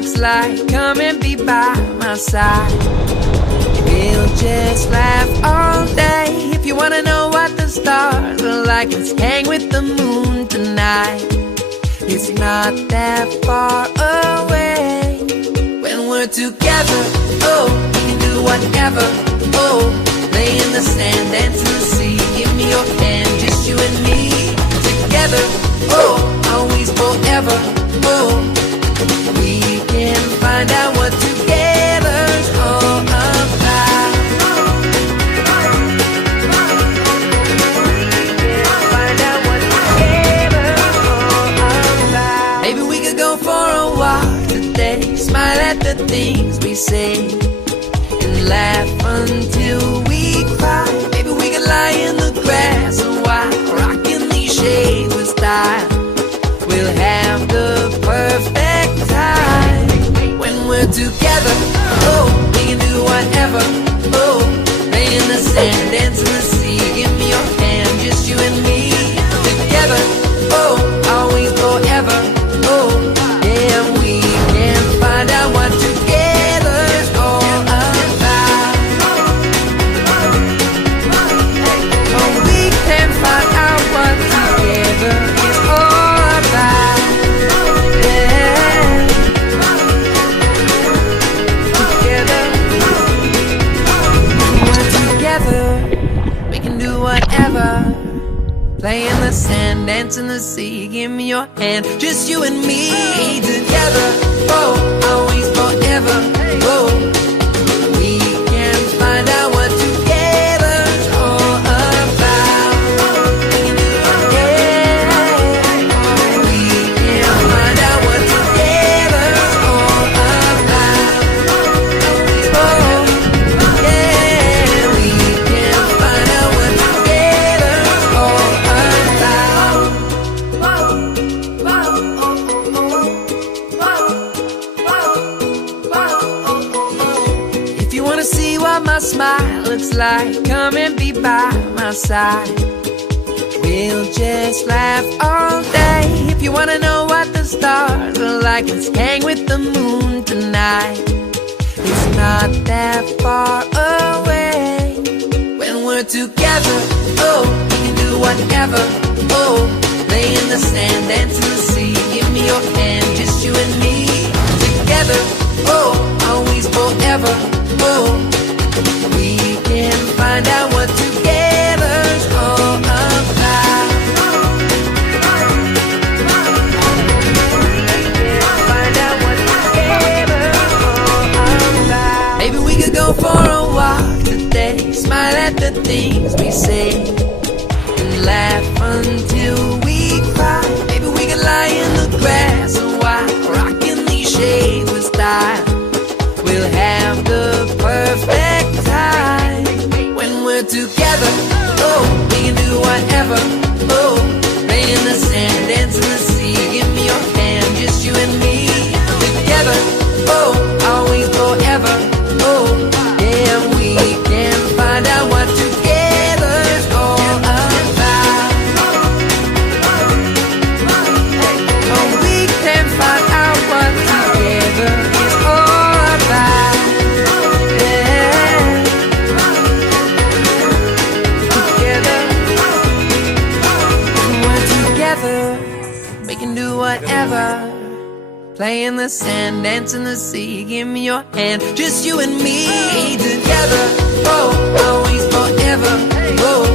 looks like. Come and be by my side. We'll just laugh all day. If you wanna know what the stars are like, let's hang with the moon tonight. It's not that far away. When we're together, oh, we can do whatever. Oh, lay in the sand, dance in the sea. Give me your hand, just you and me. Together, oh, always forever. Oh, we can find out what together's all about. Find out what together's all about. Maybe we could go for a walk today. Smile at the things we say and laugh until we cry. Maybe we could lie in the grass a while, rocking these shades with style. We'll have the perfect time when we're together. Oh, we can do whatever. Oh, lay in the sand, dance in the sea. Give me your hand, just you and me. Together, oh, always forever. Oh, yeah, we can find out what together's all about. Oh, we can find out what together is all about. Yeah. Together, we're together. We can do whatever. Play in the sand, dance in the sea. Give me your hand, just you and me. Together, oh, always forever. Oh, we can find out what together's all about. Yeah, we can find out what together's all about. Oh, yeah, we can find out what together's all about. If you wanna see what my smile looks like, come and be by my side. We'll just laugh all day. If you wanna know what the stars are like, let's hang with the moon tonight. It's not that far away. When we're together, oh, we can do whatever. Oh, lay in the sand, dance in the sea. Give me your hand, just you and me. Together, oh, always forever. Oh, we can find out what together's all about. Find out what together's all about. Maybe we could go for a walk today. Smile at the things we say and laugh until we cry. Maybe we could lie in the grass a while, rocking these shades with style. We'll have the perfect time when we're together. Oh, we can do whatever. Oh, lay in the sand, dance in the sea. Give me your hand, just you and me. Together, oh, always forever. Oh, yeah, we can find out what together's all about. Oh, we can find out what together is all about. Yeah. Together, we're together. We can do whatever. Play in the sand, dance in the sea. Give me your hand, just you and me. Together, oh, always forever. Oh,